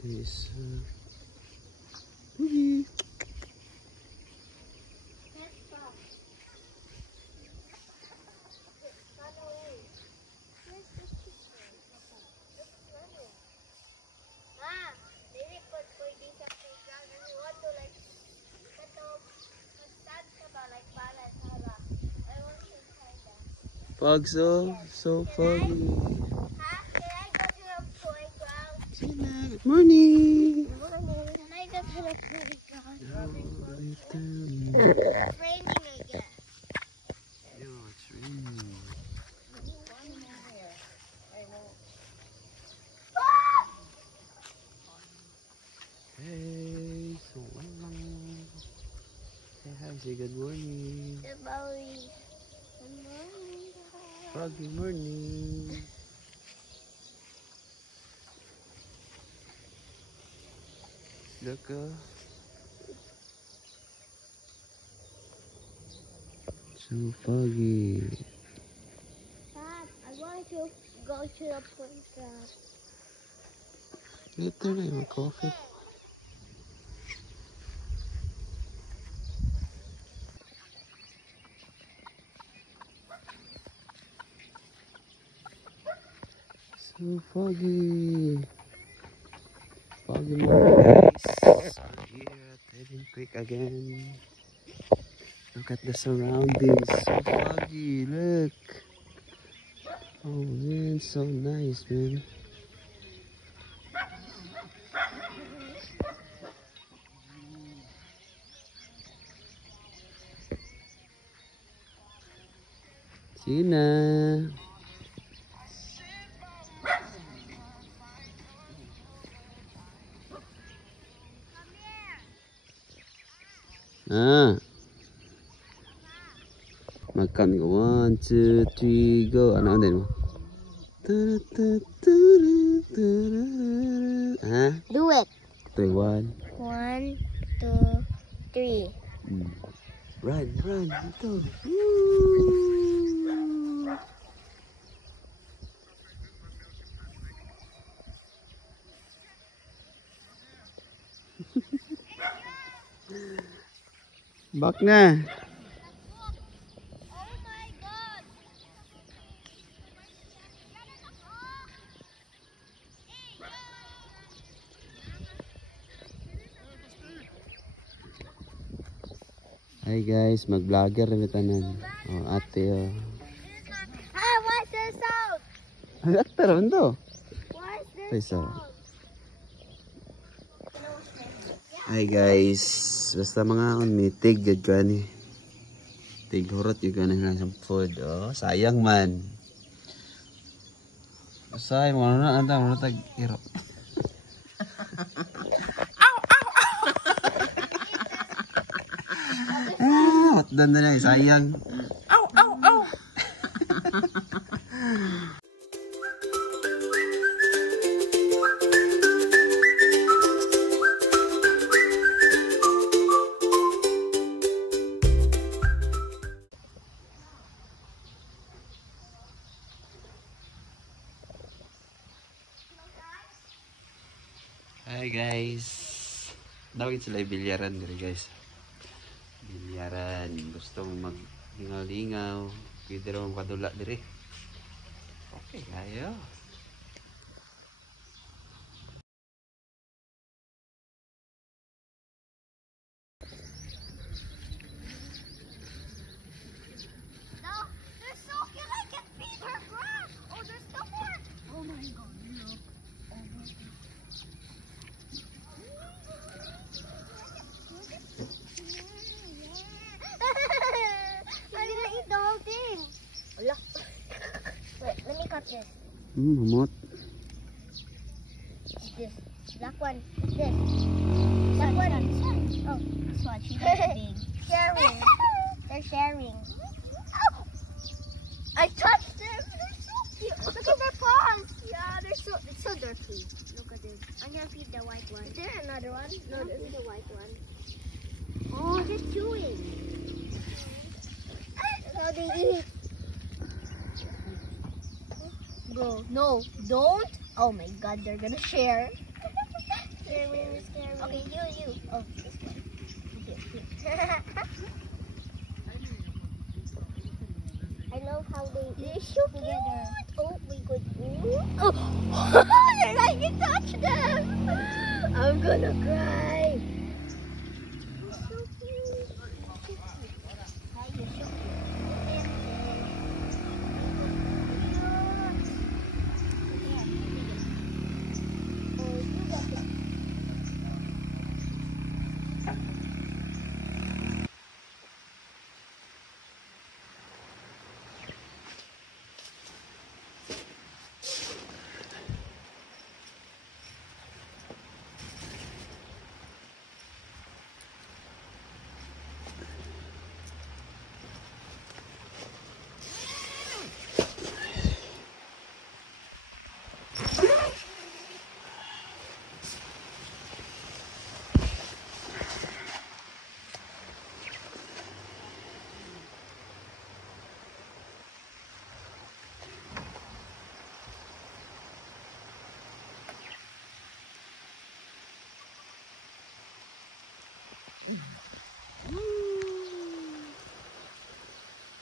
This. Fog, so foggy. Can I go to the playground? Good morning. Good morning. Can I go to the playground? It's It's raining again. Yeah, it's raining. Hey, so say hi, say good morning. Good morning. Good morning. Foggy morning. Look, so foggy. Dad, I want to go to the playground. Get there, my coffee. So foggy. Foggy morning. We're here at Hidden Creek again. Look at the surroundings. So foggy. Look. Oh man, so nice, man. Sina. Makan ko. 1, 2, 3, go. Ano din mo? Do it. 3, 1. 1, 2, 3. Run, run, go. Back na. Oh my God. Hi guys, mag-vlogger rin tanan. Oh, ate oh. Ah, what's the sound? Actor man to. What's the Pesa. sound? Hi guys, basta mga mitig jud ka ni. Tig hurot jud ka na sa food. Oh, sayang man. Say mo na anta mo tag iro. Dan na sayang. Ow, ow, ow. Hi guys. Daw sila bilyaran diri guys. Bilyaran, gustong maglingaw-lingaw, pwede raw padula diri. Okay, ayo. No, there's so cute. I can feed her grass. Oh, there's still more. Oh my God, look. Oh my God. I'm gonna eat the whole thing. Look. Wait, let me cut this. Humot. This. Black one. This. Black one. Oh, this one. She's big. Sharing. They're sharing. Oh! I touched them. They're so cute. Look at their paws. Yeah, it's so dirty. Look at this. I'm gonna feed the white one. Is there another one? No, this is the white one. Oh, they're chewing. That's how they eat. Go. No, don't. Oh my God, they're gonna share. Okay, you. Oh, this one. Here. I love how they're so together. Oh my God. Oh, they're like you touch them. I'm gonna cry. You're so cute. Hi, you're so cute.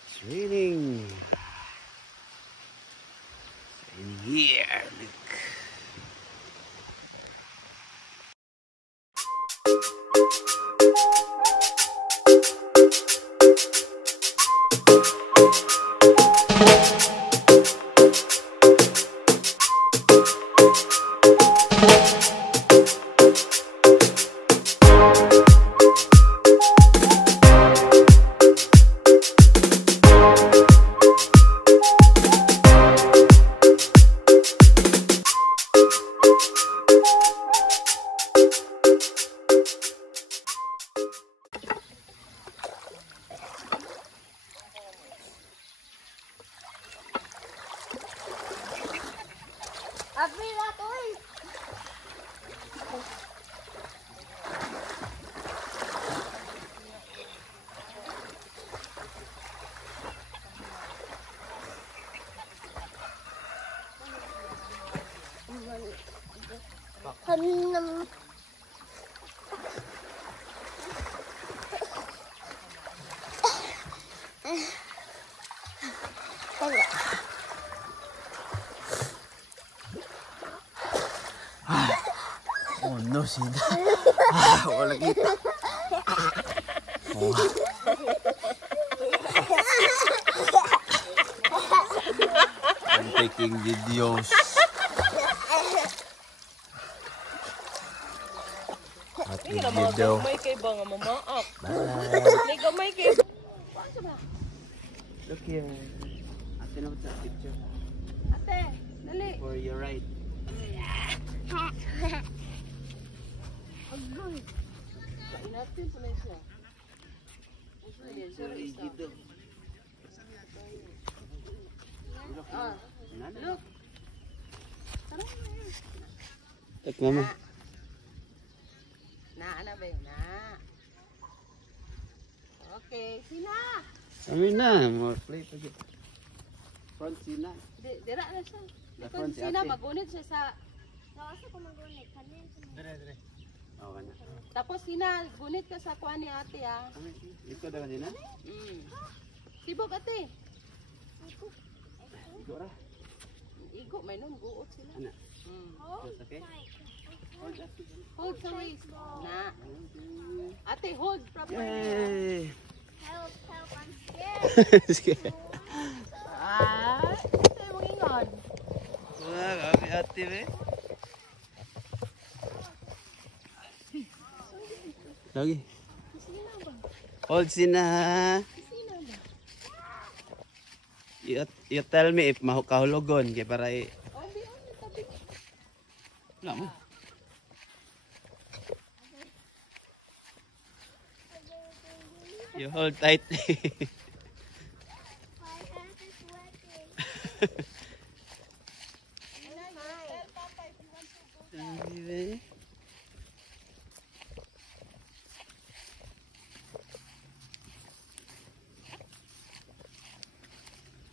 It's raining. It's raining here. Look. Abri lah toy. Hanam. Oh no, Sina. Wala kita. Oh. I'm taking videos. Hindi na mga Video. gamay kay ba nga mamaak. Bye. May gamay kay. Look here. Ate na sa picture. Ate, dali. For your right. Kainatin po na siya. Look. Look, mama. Na ba yun na? Okay, sina. Kami na. More play pa dyan. Front Sina. Dira na siya. Front si Sina, ate. magunit siya sa... Nasa ko magunit kanin. Dire. Okay na. Tapos sina, gunit ka sa kuha ni ate ah. Ito daw Sina. Sibog ate. Ito ra. Igo, may nun, guot sila. Ana. That's okay. Hold sa waist. Na. Ate, hold properly. Yay! Help, I'm scared. Sige. Ito yung ingon. Wah, kami ate be. Lagi. Hold Sina. You tell me if kahulogon kay para wala mo. You hold tightly. My hand is sweating.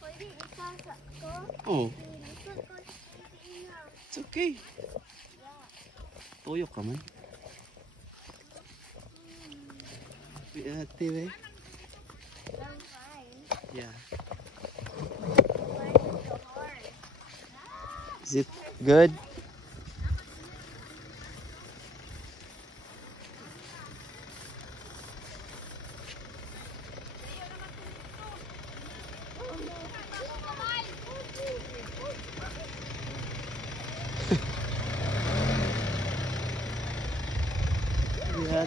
Pwede ikaw Oh, it's okay. Tuyok ka man. Ate, eh. Yeah. Is it good? Yeah,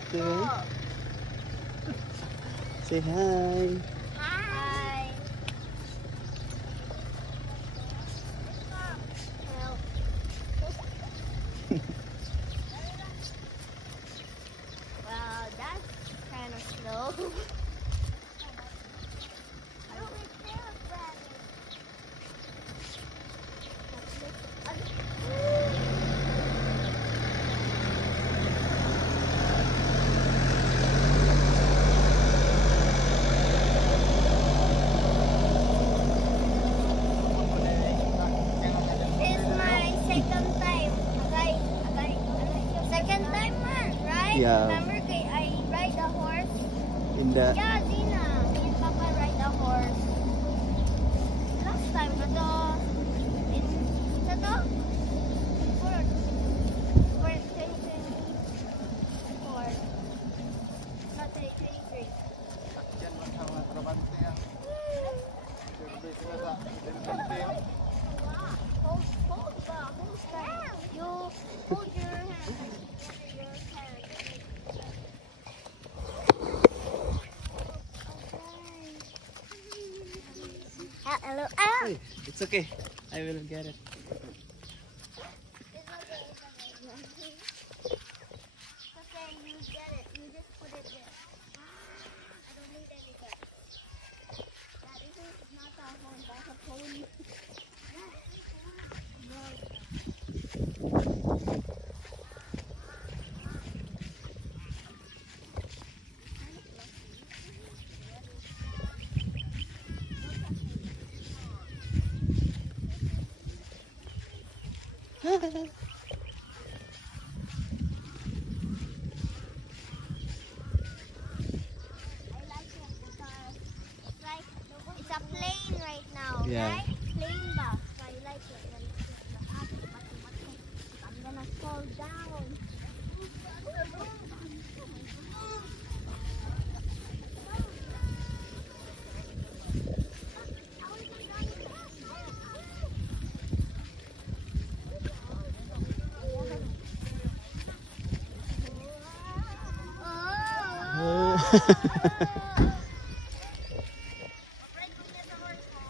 say hi. Hi. Well, that's kind of slow. This is my second time. Second time, man, right? Yeah. Remember, I ride a horse. In the Yeah, Zina. Me and Papa ride a horse. Last time, ito, in, ito, for 2024. Not 2023. Hold tight. You hold your hand. Your hand. Hello. Hey, it's okay. I will get it. Okay, you get it. You just put it there. I don't need anything. That is not a phone, that's a pony. I like it because it's a plane right now, Yeah. right? Plane bus. I like it when it's I'm gonna fall down.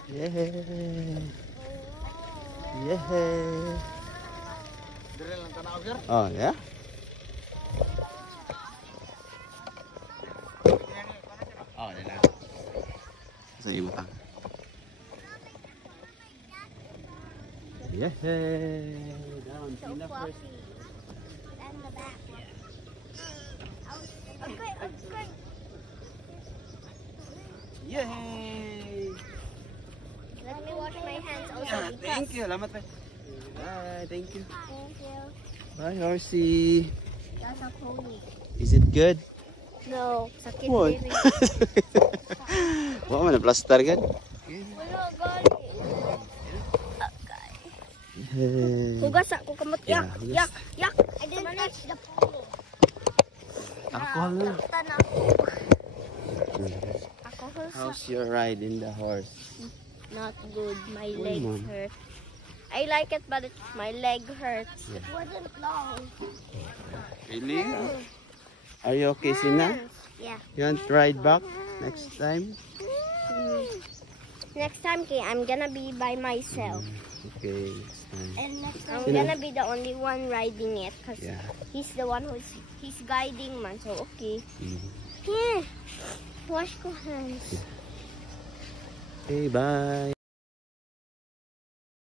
Yeah. Yeah. Oh, yeah? Oh, yeah. Sa iyo tang. Yeah. Down, So Tina first. fluffy. And the back. Okay, okay. Yay! Let me wash my hands also Yeah, because. thank you. Salamat pa. Bye, thank you. Thank you. Bye, horsey. That's a pony. Is it good? No, sakit What? baby. Wala man na plaster gan. Wala gali. Hey. Hugas ako kamot. Yeah, Yak, hugas. yak, yak. I didn't touch the polo. Alcohol na. Saktan ako. Alcohol sa. How's your ride in the horse? Not good. My Why, legs Mom? hurt. I like it, but my leg hurts. Yeah. It wasn't long. Really? Are you okay, Sina? Yeah. You want to ride back next time? Next time, okay, I'm gonna be by myself. Okay, next time. And next time, I'm Sino? gonna be the only one riding it, cause Yeah. he's the one he's guiding man. So okay. Mm. Yeah. Wash ko hands. Okay, bye.